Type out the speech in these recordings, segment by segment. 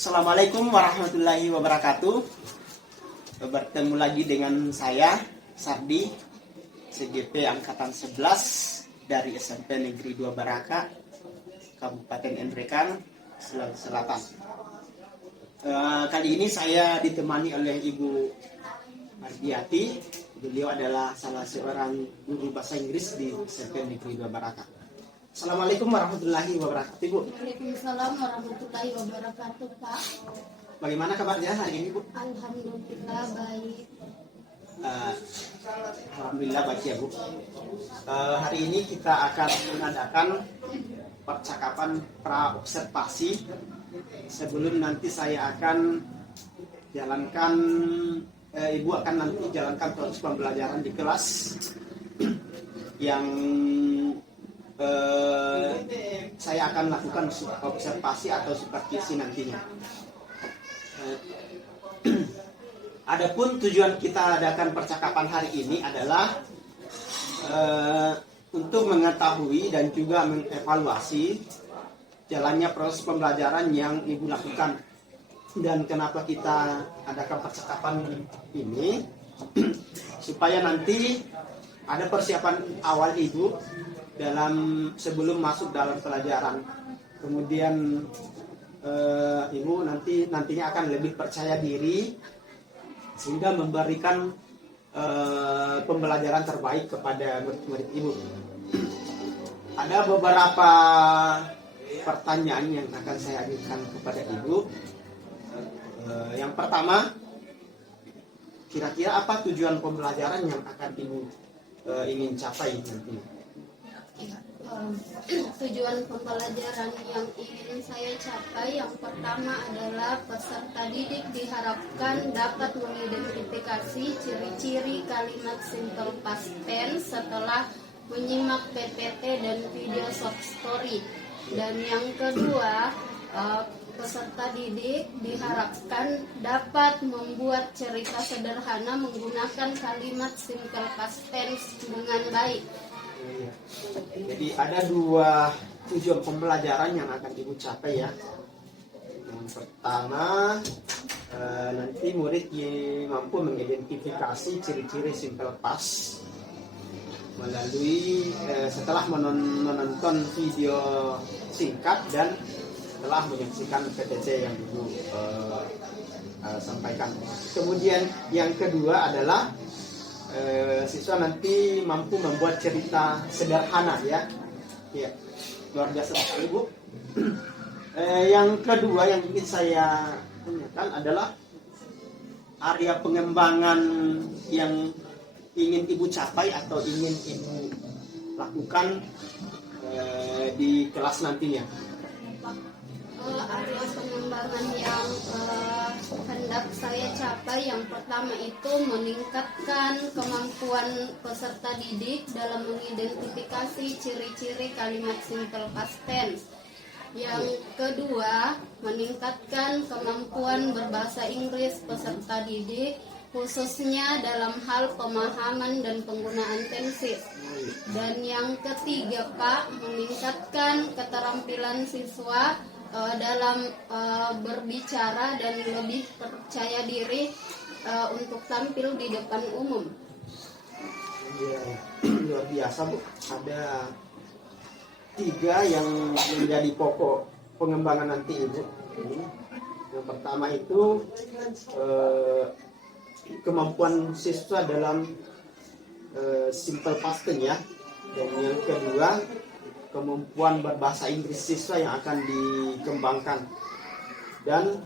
Assalamualaikum warahmatullahi wabarakatuh. Bertemu lagi dengan saya, Sardi, CGP Angkatan 11 dari SMP Negeri 2 Baraka, Kabupaten Endrekan, Sulawesi Selatan. Kali ini saya ditemani oleh Ibu Mardiati. Beliau adalah salah seorang guru bahasa Inggris di SMP Negeri 2 Baraka. Assalamualaikum warahmatullahi wabarakatuh, Bu. Waalaikumsalam warahmatullahi wabarakatuh, Pak. Bagaimana kabarnya hari ini, Bu? Alhamdulillah baik. Alhamdulillah baik ya, Bu. Hari ini kita akan mengadakan percakapan pra-observasi. Sebelum nanti saya akan jalankan, Ibu akan nanti jalankan proses pembelajaran di kelas yang saya akan lakukan observasi atau supervisi nantinya. Adapun tujuan kita adakan percakapan hari ini adalah untuk mengetahui dan juga mengevaluasi jalannya proses pembelajaran yang Ibu lakukan. Dan kenapa kita adakan percakapan ini? Supaya nanti ada persiapan awal Ibu sebelum masuk dalam pelajaran. Kemudian Ibu nantinya akan lebih percaya diri sehingga memberikan pembelajaran terbaik kepada murid-murid Ibu. Ada beberapa pertanyaan yang akan saya ajukan kepada Ibu. Yang pertama, kira-kira apa tujuan pembelajaran yang akan Ibu ingin capai nanti? Tujuan pembelajaran yang ingin saya capai yang pertama adalah peserta didik diharapkan dapat mengidentifikasi ciri-ciri kalimat simple past tense setelah menyimak PPT dan video short story. Dan yang kedua, peserta didik diharapkan dapat membuat cerita sederhana menggunakan kalimat simple past tense dengan baik. Jadi ada dua tujuan pembelajaran yang akan Ibu capai ya. Yang pertama, nanti murid mampu mengidentifikasi ciri-ciri simple past melalui setelah menonton video singkat dan setelah menyaksikan PPT yang Ibu sampaikan. Kemudian yang kedua adalah siswa nanti mampu membuat cerita sederhana ya. Ya, luar biasa sekali, Bu. Yang kedua yang ingin saya tanyakan adalah area pengembangan yang ingin Ibu capai atau ingin Ibu lakukan di kelas nantinya. Area pengembangan yang hendak saya capai yang pertama itu meningkatkan kemampuan peserta didik dalam mengidentifikasi ciri-ciri kalimat simple past tense. Yang kedua, meningkatkan kemampuan berbahasa Inggris peserta didik khususnya dalam hal pemahaman dan penggunaan tenses. Dan yang ketiga, Pak, meningkatkan keterampilan siswa dalam berbicara dan lebih percaya diri untuk tampil di depan umum. Ya, luar biasa, Bu. Ada 3 yang menjadi pokok pengembangan nanti Ibu. Yang pertama itu kemampuan siswa dalam simple past tense ya. Dan yang kedua, kemampuan berbahasa Inggris siswa yang akan dikembangkan dan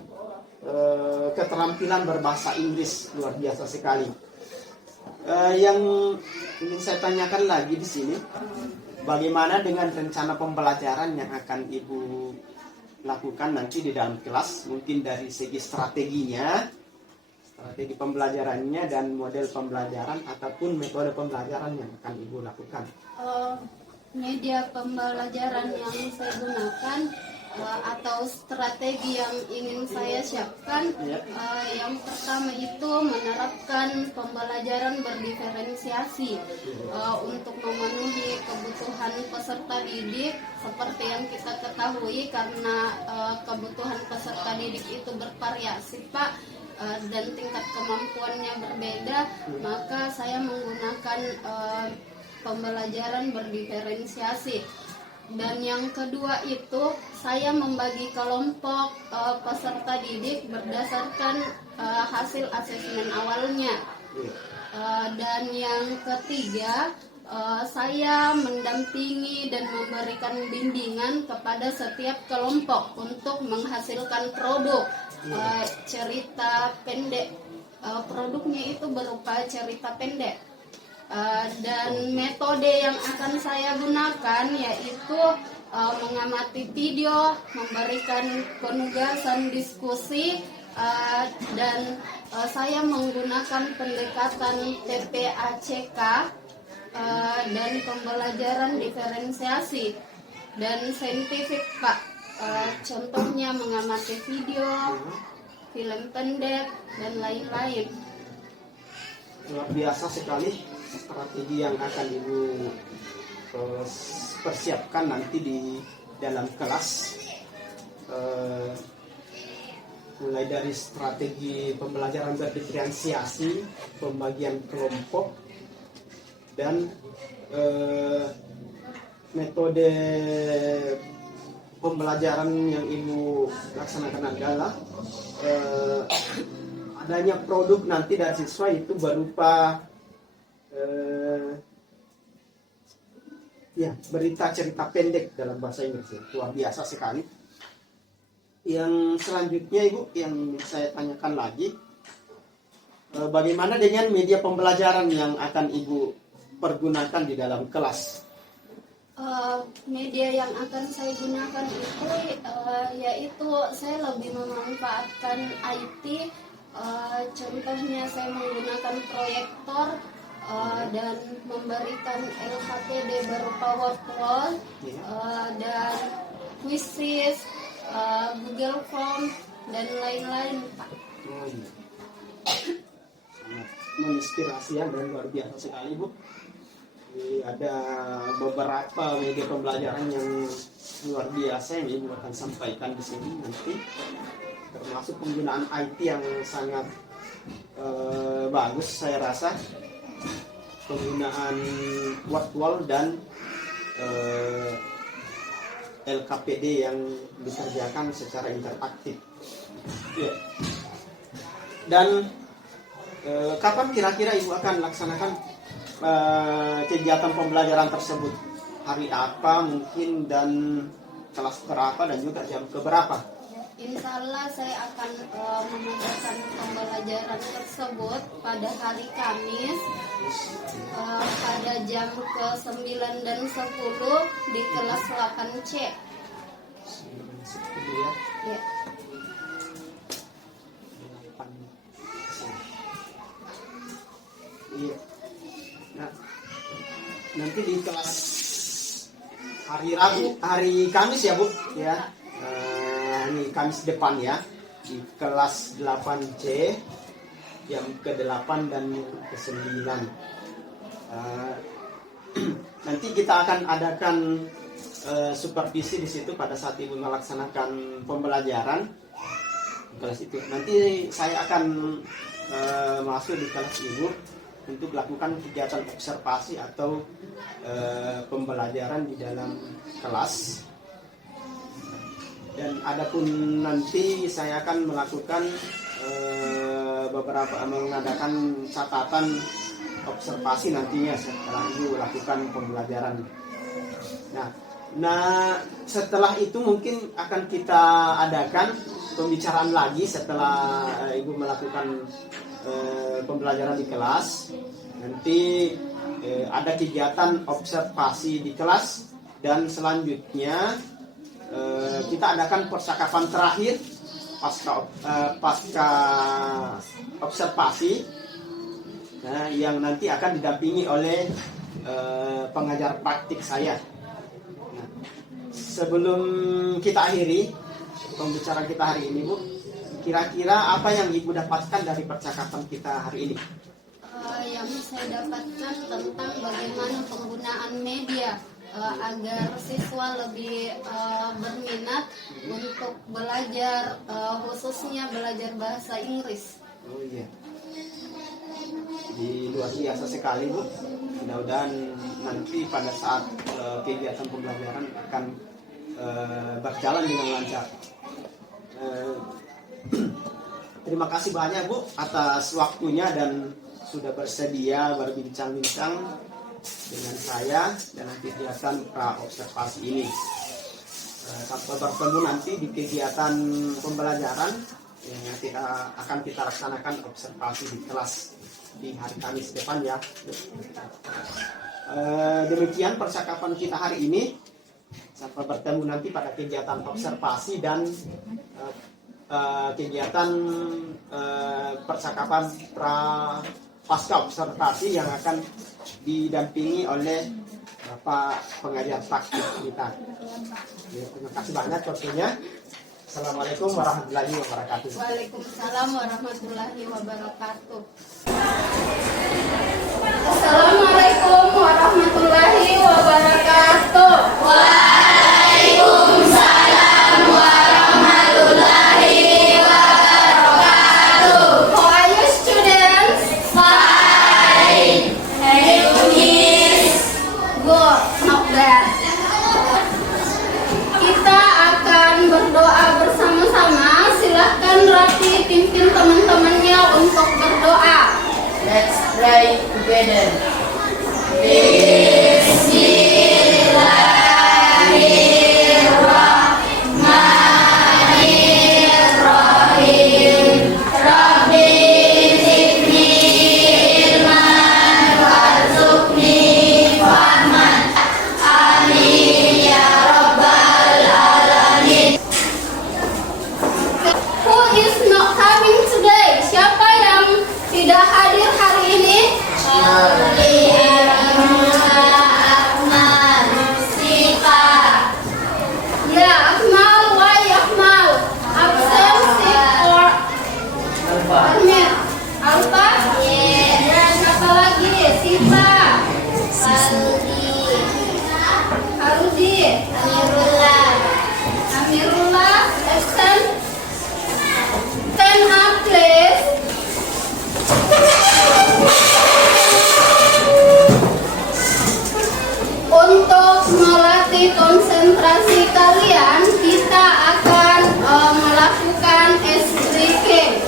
keterampilan berbahasa Inggris luar biasa sekali. Yang ingin saya tanyakan lagi di sini, bagaimana dengan rencana pembelajaran yang akan Ibu lakukan nanti di dalam kelas, mungkin dari segi strateginya, strategi pembelajarannya dan model pembelajaran ataupun metode pembelajaran yang akan Ibu lakukan. Media pembelajaran yang saya gunakan atau strategi yang ingin saya siapkan, yang pertama itu menerapkan pembelajaran berdiferensiasi untuk memenuhi kebutuhan peserta didik seperti yang kita ketahui karena kebutuhan peserta didik itu bervariasi, Pak, dan tingkat kemampuannya berbeda, maka saya menggunakan pembelajaran berdiferensiasi. Dan yang kedua itu saya membagi kelompok peserta didik berdasarkan hasil asesmen awalnya. Dan yang ketiga, saya mendampingi dan memberikan bimbingan kepada setiap kelompok untuk menghasilkan produk cerita pendek. Produknya itu berupa cerita pendek. Dan metode yang akan saya gunakan yaitu mengamati video, memberikan penugasan diskusi, dan saya menggunakan pendekatan TPACK dan pembelajaran diferensiasi dan saintifik, Pak. Contohnya mengamati video, film pendek, dan lain-lain. Luar biasa sekali strategi yang akan Ibu persiapkan nanti di dalam kelas, mulai dari strategi pembelajaran berdiferensiasi, pembagian kelompok, dan metode pembelajaran yang Ibu laksanakan adalah adanya produk nanti dari siswa itu berupa berita cerita pendek dalam bahasa Inggris. Luar biasa sekali. Yang selanjutnya Ibu, yang saya tanyakan lagi, bagaimana dengan media pembelajaran yang akan Ibu pergunakan di dalam kelas? Media yang akan saya gunakan itu yaitu saya lebih memanfaatkan IT. Contohnya saya menggunakan proyektor dan memberikan LKPD berupa word wall, dan quizzes, Google Form, dan lain-lain, Pak. Sangat menginspirasi dan luar biasa sekali, Bu. Ada beberapa media pembelajaran yang luar biasa yang Ibu akan sampaikan di sini nanti, termasuk penggunaan IT yang sangat bagus saya rasa, penggunaan word wall dan LKPD yang dikerjakan secara interaktif. Dan kapan kira-kira Ibu akan laksanakan kegiatan pembelajaran tersebut? Hari apa mungkin, dan kelas berapa, dan juga jam keberapa? Insya Allah saya akan mengadakan pembelajaran tersebut pada hari Kamis pada jam ke-9 dan 10 di kelas 8C. Ya. Iya. Nah, nanti di kelas hari Kamis ya, Bu, ya. Ini Kamis depan ya, di kelas 8C jam ke-8 dan ke-9. Nanti kita akan adakan supervisi di situ pada saat Ibu melaksanakan pembelajaran kelas itu. Nanti saya akan masuk di kelas Ibu untuk lakukan kegiatan observasi atau pembelajaran di dalam kelas. Dan adapun nanti saya akan melakukan mengadakan catatan observasi nantinya setelah Ibu lakukan pembelajaran. Nah, setelah itu mungkin akan kita adakan pembicaraan lagi setelah Ibu melakukan pembelajaran di kelas. Nanti ada kegiatan observasi di kelas, dan selanjutnya kita adakan percakapan terakhir pasca observasi, yang nanti akan didampingi oleh pengajar praktik saya. Nah, sebelum kita akhiri pembicaraan kita hari ini, Bu, kira-kira apa yang Ibu dapatkan dari percakapan kita hari ini? Yang saya dapatkan tentang bagaimana penggunaan media agar siswa lebih berminat untuk belajar, khususnya belajar bahasa Inggris. Oh iya. Luar biasa sekali Bu. Mudah-mudahan nanti pada saat kegiatan pembelajaran akan berjalan dengan lancar. Terima kasih banyak Bu atas waktunya dan sudah bersedia berbincang-bincang dengan saya dalam kegiatan pra-observasi ini. Sampai bertemu nanti di kegiatan pembelajaran yang akan kita laksanakan observasi di kelas di hari Kamis depan ya. Demikian percakapan kita hari ini. Sampai bertemu nanti pada kegiatan observasi dan kegiatan percakapan pasca observasi yang akan didampingi oleh Bapak pengajar praktik kita. Ya, terima kasih banyak waktunya. Assalamualaikum warahmatullahi wabarakatuh. Waalaikumsalam warahmatullahi wabarakatuh. Assalamualaikum warahmatullahi wabarakatuh. Waalaikumsalam warahmatullahi wabarakatuh. How are you students? Fine. And you miss? Good, not bad. Kita akan berdoa bersama-sama. Silahkan Rati pimpin teman-temannya untuk berdoa. Let's pray together. Bismillahirrahmanirrahim. Rabbi zidni ilman warzuqni fahman. Amin ya rabbal alamin. Who is not coming today? Siapa yang tidak hadir hari ini? Ahmad Sifa. Ya, Akmal, why Akmal? Absent, sick, or permit? Alfa? Ya, siapa lagi? Siva. Harudi. Amirullah. Absent. Stand up, please. Untuk melatih konsentrasi kalian, kita akan melakukan SDK.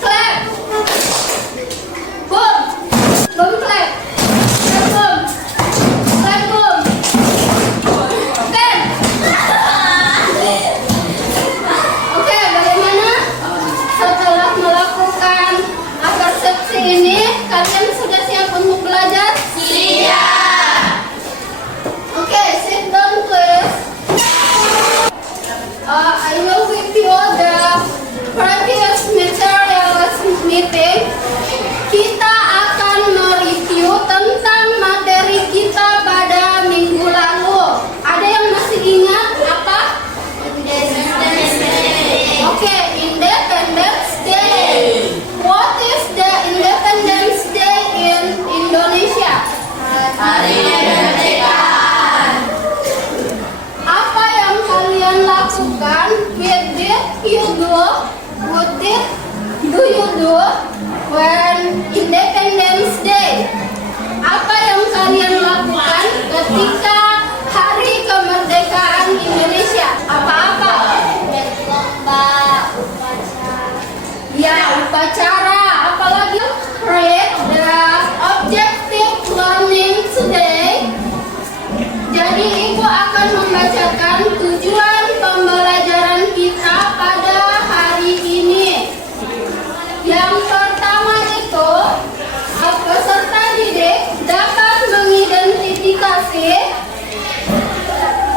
Clap. Boom. Boom clap. Clap boom. Clap boom. Stand. Oke, bagaimana? Setelah melakukan persepsi ini, kalian sudah siap untuk belajar? Siap. Okay, sit down please. I will give you the previous materials meeting. Kita akan mereview tentang materi kita pada minggu lalu. Ada yang masih ingat apa? Okay, Independence Day. What is the Independence Day in Indonesia? Hari kemerdekaan. Apa yang kalian lakukan? What did you do? What do you do when Independence Day? Apa yang kalian lakukan ketika hari kemerdekaan Indonesia? Apa-apa? Ya, upacara. Apalagi read the objective learning today. Jadi ibu akan membacakan tujuan pembelajaran kita pada hari ini. Yang pertama itu, peserta didik dapat mengidentifikasi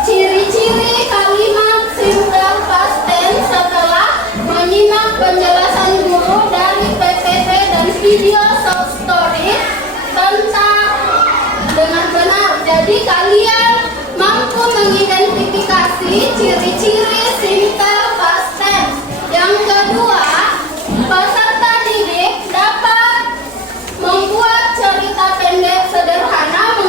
ciri-ciri kalimat simple past tense setelah menyimak penjelasan guru dari PPT dan video short story tentang dengan benar. Jadi kalian mampu mengidentifikasi ciri-ciri simple past tense. Yang kedua, peserta didik dapat membuat cerita pendek sederhana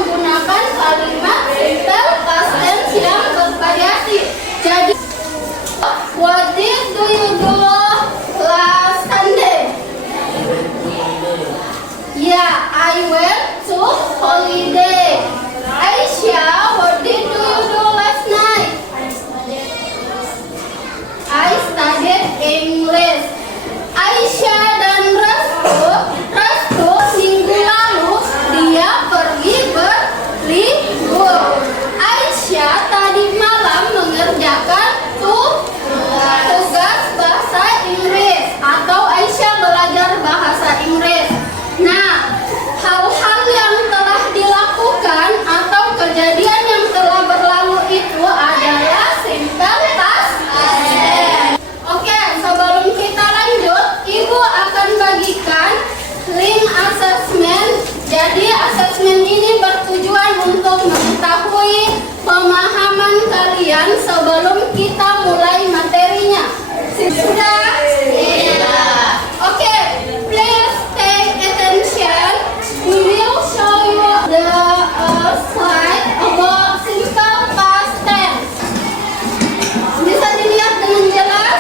sebelum kita mulai materinya. Sudah? Okay, please take attention. We will show you the slide about simple past tense. Bisa dilihat dengan jelas?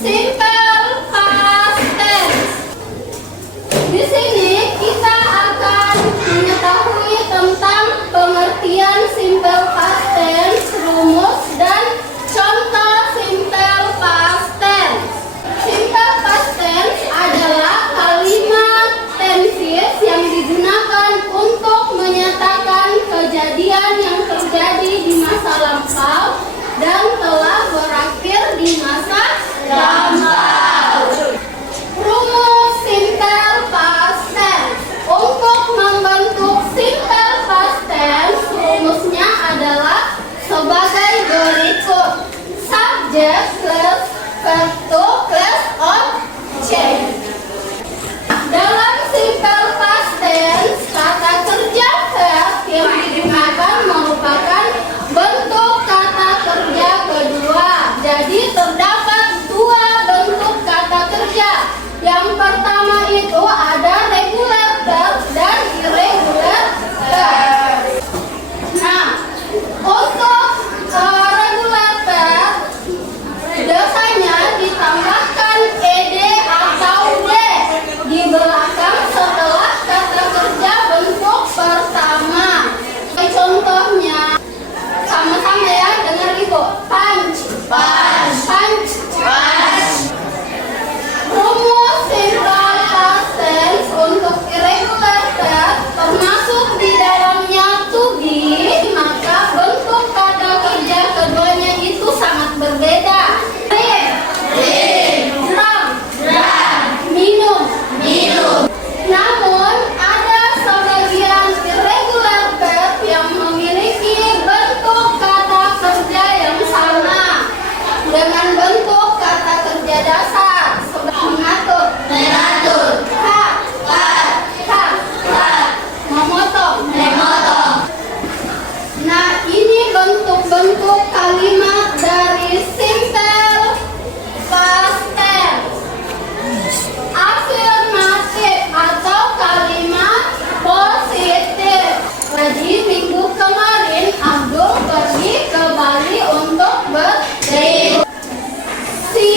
Simple past tense. Di sini kita akan mengetahui tentang pengertian simple past tense, rumus dan contoh simple past tense. Simple past tense adalah kalimat tenses yang digunakan untuk menyatakan kejadian yang terjadi di masa lampau dan telah berakhir di masa lampau. Rumus simple past tense. Untuk membentuk simple past tense, rumusnya adalah sebagai berikut. Subject plus verb to plus object. Dalam simple past tense, kata kerja verb yang digunakan merupakan bentuk kata kerja kedua. Jadi terdapat dua bentuk kata kerja. Yang pertama itu ada regular verb dan irregular verb. Nah, untuk regular verb biasanya ditambahkan ed atau d di belakang setelah kata kerja bentuk pertama. Contohnya sama-sama ya, dengar ibu. Punch, punch, punch, punch. Rumus simple past tense untuk irregular verb termasuk di dalamnya to be, maka bentuk kata kerja keduanya itu sangat berbeda. Drink, drum, minum. Namun ada sebagian irregular verb yang memiliki bentuk kata kerja yang sama dengan bentuk kata kerja dasar seperti mengatur, memotong. Nah, ini bentuk-bentuk kalimat dari simple past tense. Afirmatif atau kalimat positif. Jadi minggu kemarin Abdul pergi ke Bali untuk berlibur. Si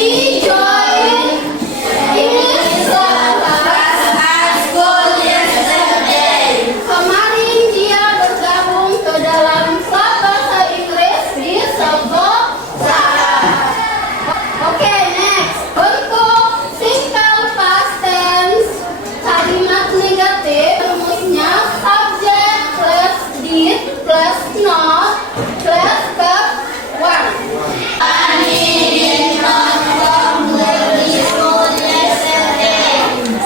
joined English class kemarin dia bergabung ke dalam klub bahasa Inggris di sekolah. Oke, next. Bentuk simple past tense kalimat negatif rumusnya subject plus did plus not plus verb one.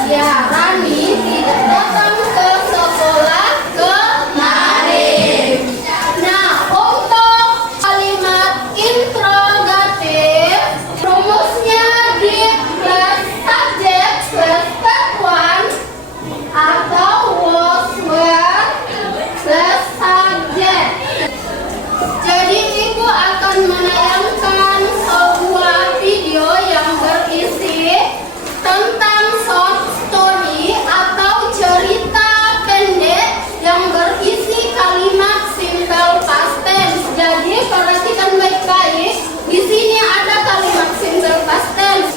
Ya, Rani tidak datang ke sekolah kemarin. Nah, untuk kalimat interrogatif, rumusnya did plus subject plus verb one atau was were plus subject. Jadi ibu akan menayangkan sebuah video yang berisi tentang short story atau cerita pendek yang berisi kalimat simple past tense. Jadi perhatikan baik-baik. Di sini ada kalimat simple past tense.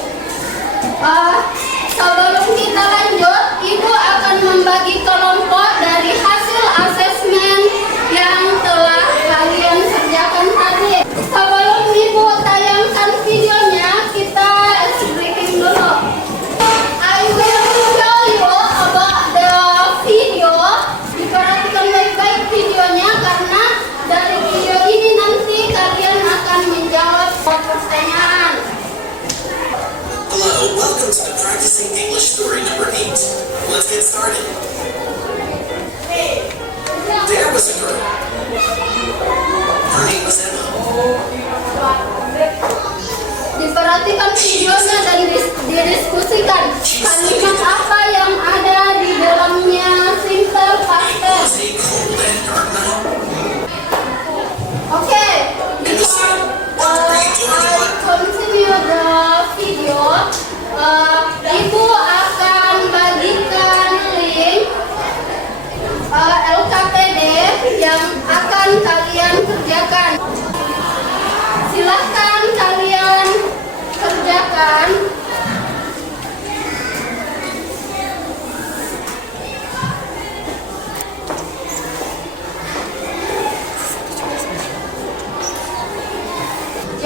Sebelum kita lanjut, ibu akan membagi kelompok dari hasil asesmen yang telah kalian kerjakan tadi. Sebelum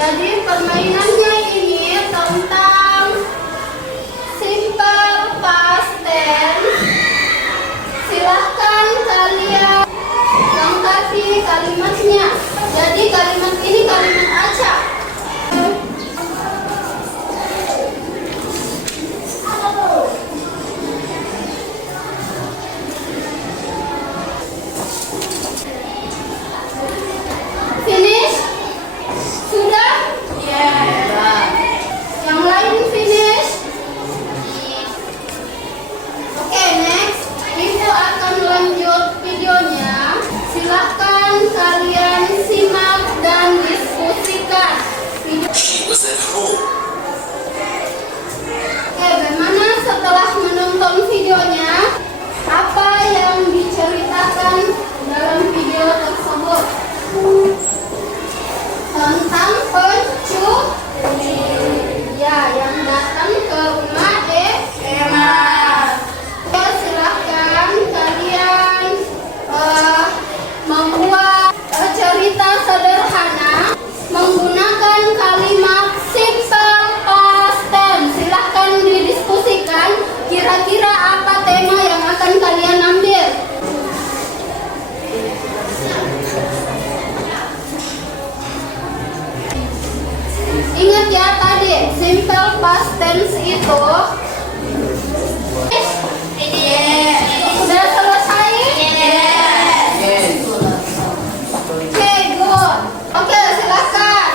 Jadi permainannya ini tentang simple past tense. Silahkan kalian lengkapi kalimatnya. Jadi kalimat ini kalimat acak. Finish? Sudah? Yang lain finish? Oke, next. Ibu akan lanjut videonya. Silahkan kalian simak dan diskusikan. Oke, bagaimana setelah menonton videonya? Apa yang diceritakan dalam video tersebut? Tentang pencuri ya yang datang ke rumah Emma. Ya, silahkan kalian membuat cerita sederhana menggunakan kalimat simple past tense. Silahkan didiskusikan kira-kira apa tema yang akan kalian ambil. Ingat ya tadi, simple past tense itu sudah selesai? Oke, good. Oke, silakan.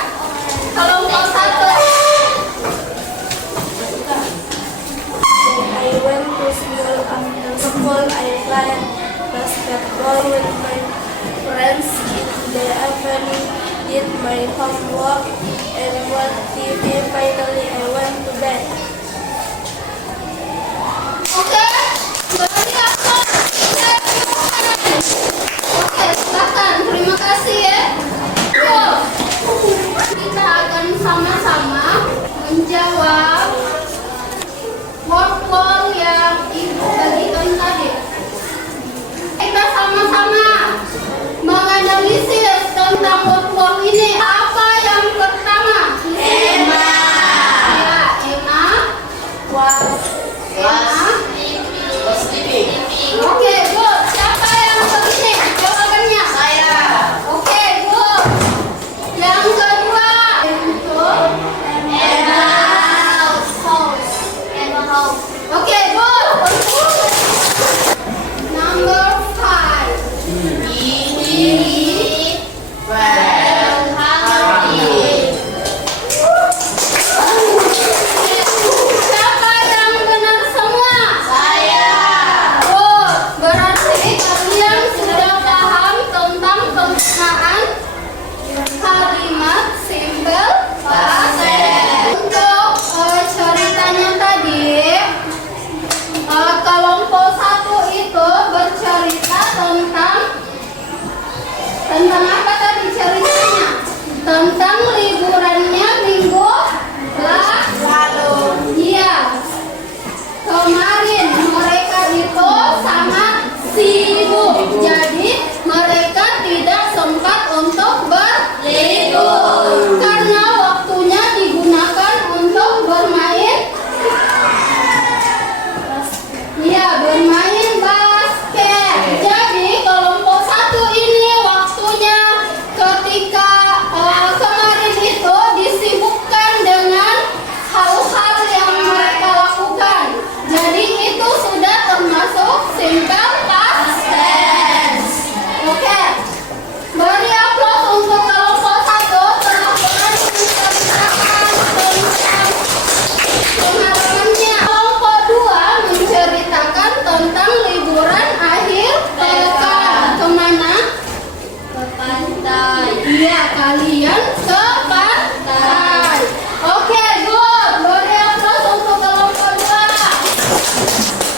Kelompok 1. I went to school. After school, I played basketball with my friends in the evening, did my homework, and watched TV. Finally, I went to bed. Oke, berarti apa? Oke, silakan. Terima kasih ya. Yuk, kita akan sama-sama menjawab word yang ibu bagikan tadi. Kita sama-sama menganalisis tentang word ini. Apa yang pertama? Emma. Ya, Emma. Oke, good. Siapa yang begini jawabannya? Saya. Oke, good. Yang kedua, untuk Emma house. oke, good. Number 5. Ini well hungry. Siapa yang benar semua? Saya. Good. Berarti kalian sudah paham tentang penggunaan kalimat simple past tense. Untuk ceritanya tadi, kelompok 1 itu bercerita tentang apa tadi ceritanya? Tentang liburannya minggu lalu. Iya. Kemarin mereka itu sangat sibuk. Jadi mereka tidak sempat untuk berlibur karena waktunya digunakan untuk bermain. Iya, bermain basket. Jadi kelompok 1 ini waktunya ketika kemarin itu disibukkan dengan hal-hal yang mereka lakukan. Jadi itu sudah termasuk simple past tense. Oke. Beri aplaus untuk kelompok 1 telah berhasil menceritakan tentang pengalamannya. Kelompok 2 menceritakan tentang liburan akhir pekan. Kemana? Ke pantai. Iya, kalian ke pantai. Oke, good. Beri aplaus untuk kelompok 2.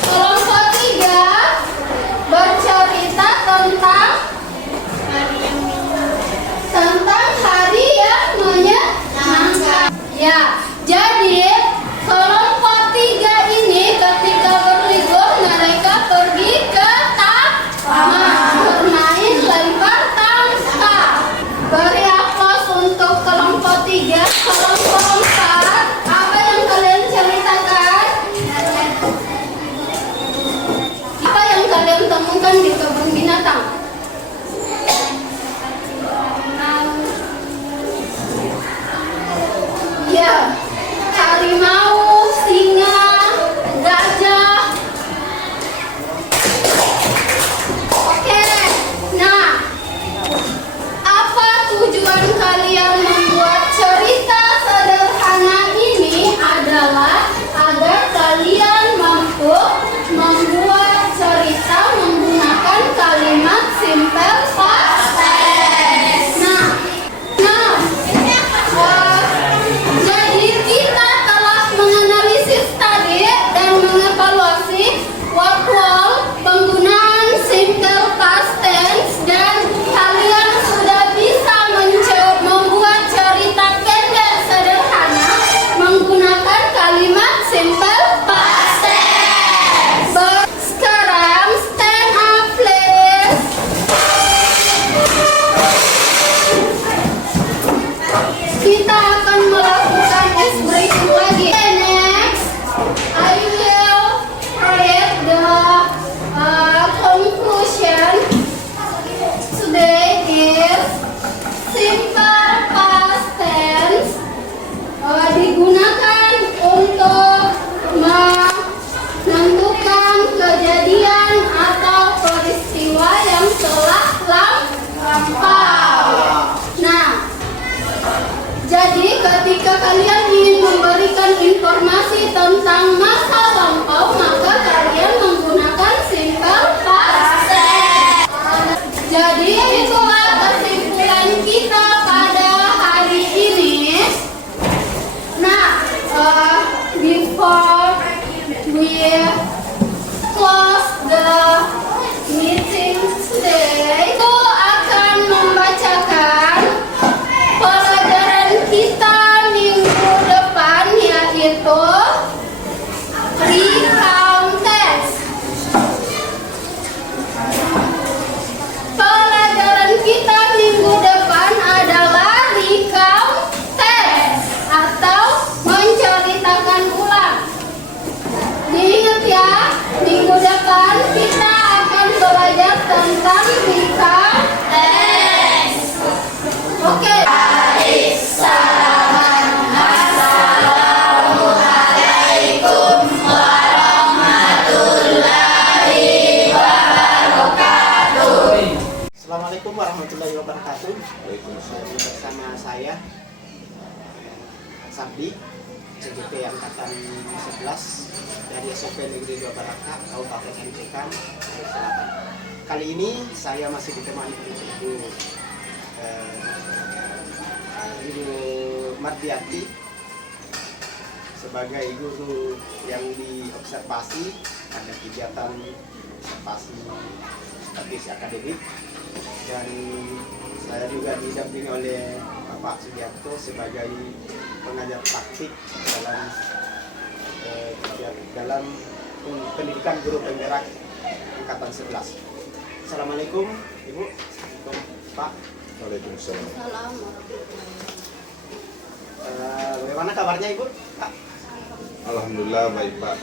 Kelompok 3 bercerita tentang hari yang menyenangkan. Ya, jadi kelompok 3 ini ketika berlibur mereka pergi ke taman bermain lempar tangka. Beri aplaus untuk Sardi, CGP Angkatan 11 dari SMP Negeri 2 Baraka, Kabupaten NCK, Sulawesi Selatan. Kali ini saya masih ditemani Ibu Mardiati sebagai guru yang diobservasi ada kegiatan observasi strategis akademik, dan saya juga didampingi oleh Bapak Sugiarto sebagai pengajar praktik dalam pendidikan guru penggerak angkatan 11. Assalamualaikum Ibu. Assalamualaikum Pak. Waalaikumsalam. Salam. Bagaimana kabarnya Ibu? Pak? Alhamdulillah baik Pak.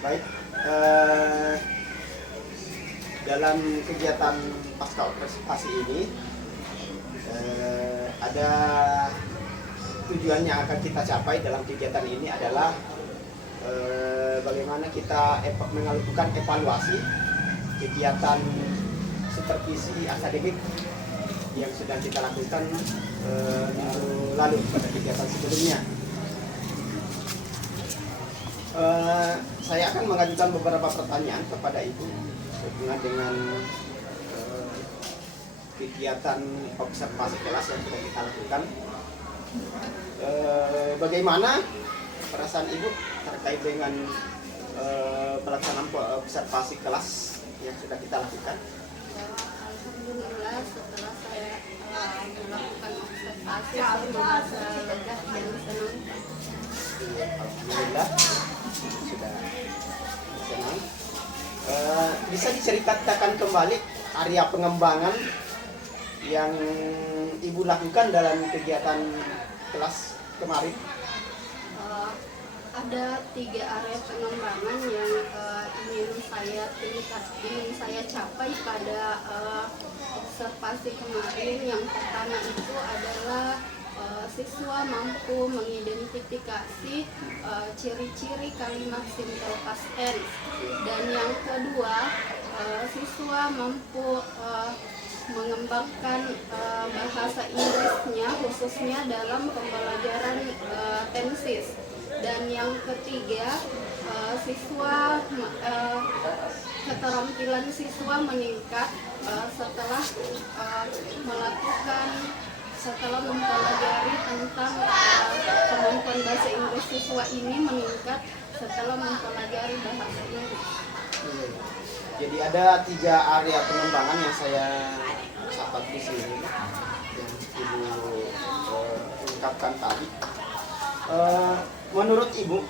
Baik. Dalam kegiatan pasca observasi ini ada tujuan yang akan kita capai dalam kegiatan ini adalah bagaimana kita melakukan evaluasi kegiatan supervisi akademik yang sudah kita lakukan minggu lalu pada kegiatan sebelumnya. Saya akan mengajukan beberapa pertanyaan kepada Ibu berhubungan dengan kegiatan observasi kelas yang sudah kita lakukan. Bagaimana perasaan Ibu terkait dengan pelaksanaan observasi kelas yang sudah kita lakukan? Alhamdulillah, setelah saya melakukan observasi, saya merasa lega dan senang. Alhamdulillah sudah senang. Bisa diceritakan kembali area pengembangan yang Ibu lakukan dalam kegiatan kelas kemarin? Ada 3 area pengembangan yang ingin saya capai pada observasi kemarin. Yang pertama itu adalah siswa mampu mengidentifikasi ciri-ciri kalimat simple past tense, dan yang kedua siswa mampu mengembangkan bahasa Inggrisnya khususnya dalam pembelajaran tenses, dan yang ketiga siswa keterampilan siswa meningkat setelah mempelajari tentang kemampuan bahasa Inggris. Siswa ini meningkat setelah mempelajari bahasa Inggris. Jadi ada 3 area pengembangan yang saya catat di sini yang Ibu ungkapkan tadi. Menurut Ibu,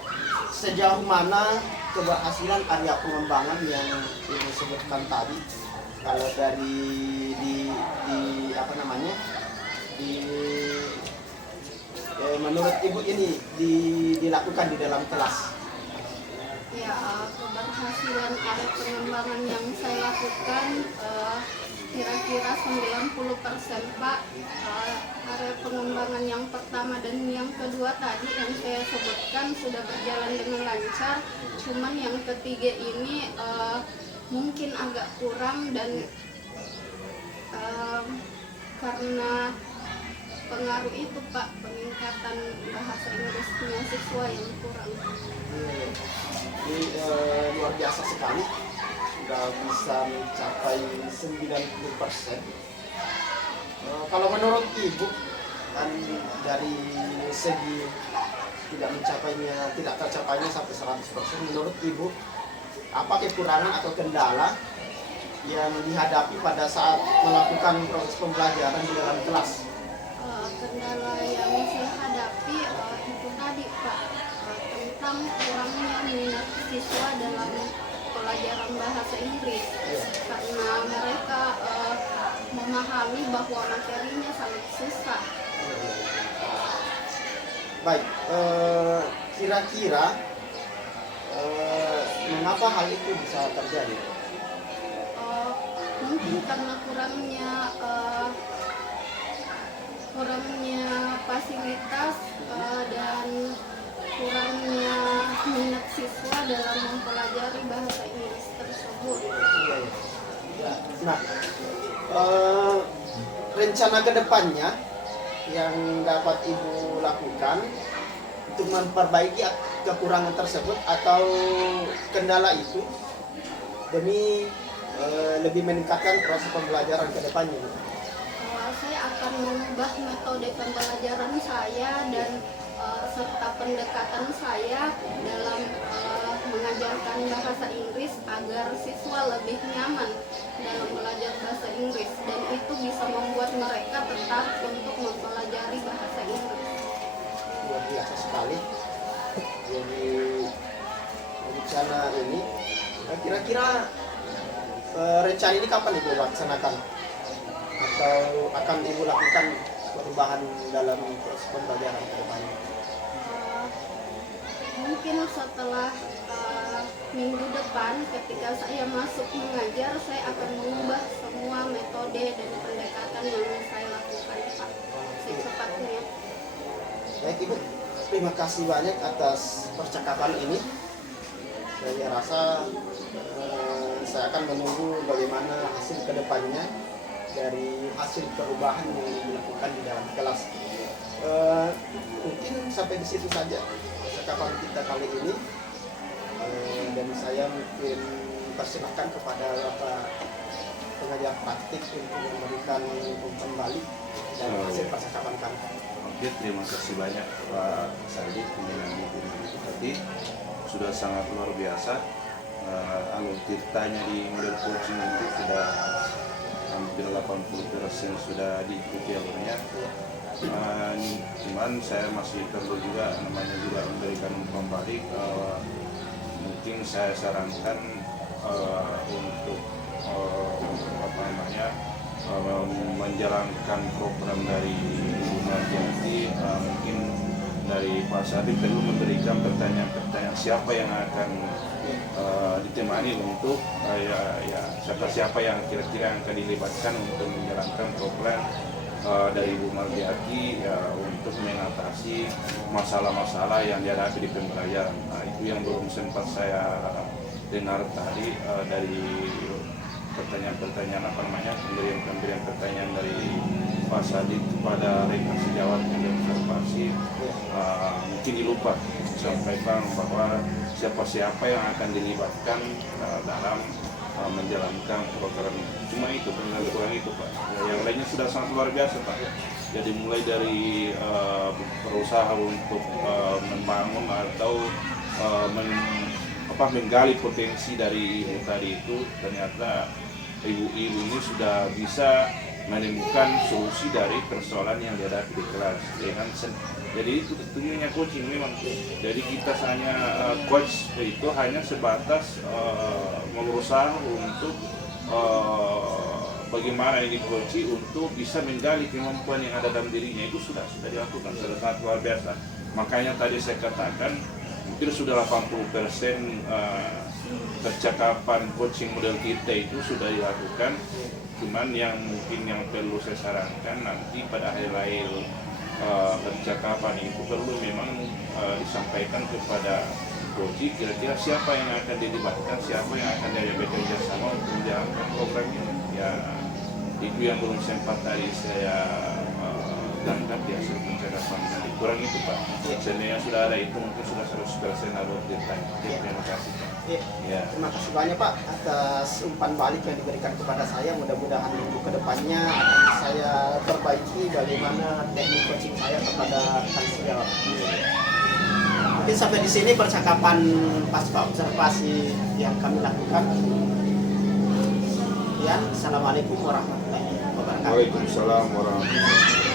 sejauh mana keberhasilan area pengembangan yang Ibu sebutkan tadi? Kalau dari menurut Ibu ini dilakukan di dalam kelas? Ya, keberhasilan area pengembangan yang saya lakukan kira-kira 90% Pak. Area pengembangan yang pertama dan yang kedua tadi yang saya sebutkan sudah berjalan dengan lancar, cuman yang ketiga ini mungkin agak kurang, dan karena pengaruh itu Pak, peningkatan bahasa Inggrisnya siswa yang kurang. Ini luar biasa sekali, sudah bisa mencapai 90%. Kalau menurut Ibu, kan dari segi tidak tercapainya sampai 100%, menurut Ibu apa kekurangan atau kendala yang dihadapi pada saat melakukan proses pembelajaran di dalam kelas? Kendala yang saya hadapi itu tadi Pak, tentang kurangnya minat siswa dalam pelajaran bahasa Inggris, karena mereka memahami bahwa materinya sangat susah. Baik, kira-kira mengapa hal itu bisa terjadi? Mungkin karena kurangnya fasilitas dan kurangnya minat siswa dalam mempelajari bahasa Inggris tersebut. Nah, rencana kedepannya yang dapat Ibu lakukan untuk memperbaiki kekurangan tersebut atau kendala itu demi lebih meningkatkan proses pembelajaran ke depannya, Bu? Saya akan mengubah metode pembelajaran saya dan serta pendekatan saya dalam mengajarkan bahasa Inggris agar siswa lebih nyaman dalam belajar bahasa Inggris, dan itu bisa membuat mereka tertarik untuk mempelajari bahasa Inggris. Luar biasa sekali. Jadi rencana ini kira-kira rencana ini kapan Ibu laksanakan atau akan Ibu lakukan perubahan dalam proses pembelajaran ke depannya? Mungkin setelah minggu depan ketika saya masuk mengajar, saya akan mengubah semua metode dan pendekatan yang saya lakukan, Pak, secepatnya. Baik Ibu, terima kasih banyak atas percakapan ini. Saya rasa saya akan menunggu bagaimana hasil kedepannya dari hasil perubahan yang dilakukan di dalam kelas. Mungkin sampai di situ saja percakapan kita kali ini, dan saya mungkin persilahkan kepada Bapak pengajar praktik untuk memberikan umpan balik dari hasil percakapan kami. Oke, terima kasih banyak Pak Sardi dengan Ibu Ibu tadi, sudah sangat luar biasa. Alur ceritanya di model coaching itu sudah hampir 80% sudah diikuti alurnya. Cuman saya masih perlu juga namanya juga memberikan umpan balik. Mungkin saya sarankan untuk menjalankan program dari Ibu Marjati, mungkin dari Pak Sardi perlu memberikan pertanyaan-pertanyaan siapa yang akan ditemani untuk siapa yang kira-kira akan dilibatkan untuk menjalankan program dari Ibu Marjati untuk mengatasi masalah-masalah yang dihadapi di pembelajaran. Itu yang belum sempat saya dengar tadi dari pertanyaan-pertanyaan pemberian pertanyaan dari Pak Sadid kepada rekan sejawat yang diobservasi. Mungkin dilupa sampaikan bahwa siapa-siapa yang akan dilibatkan dalam menjalankan program ini. Cuma itu, kurang itu Pak. Yang lainnya sudah sangat luar biasa Pak. Jadi mulai dari berusaha untuk membangun atau menggali potensi dari ibu tadi itu, ternyata ibu-ibu ini sudah bisa menemukan solusi dari persoalan yang dihadapi di kelas dengan jadi itu tentunya coaching memang. Jadi kita hanya coach itu hanya sebatas berusaha untuk bagaimana ini coach untuk bisa menggali kemampuan yang ada dalam dirinya, itu sudah dilakukan, sudah sangat luar biasa. Makanya tadi saya katakan mungkin sudah 80% percakapan coaching model kita itu sudah dilakukan. Cuman yang perlu saya sarankan nanti pada akhir percakapan itu perlu memang disampaikan kepada coach kira-kira siapa yang akan dilibatkan, siapa yang akan bekerja sama untuk menjalankan program ini. Ya itu yang belum sempat tadi saya tangkap di hasil percakapan tadi. Kurang itu Pak. Sebenarnya sudah ada itu mungkin sudah 100% alur ditanya. Terima kasih Pak. Ya. Terima kasih banyak Pak atas umpan balik yang diberikan kepada saya. Mudah-mudahan minggu kedepannya akan saya perbaiki bagaimana teknik coaching saya kepada rekan sejawat. Mungkin sampai di sini percakapan pasca observasi yang kami lakukan. Assalamualaikum warahmatullahi wabarakatuh. Waalaikumsalam warahmatullahi wabarakatuh.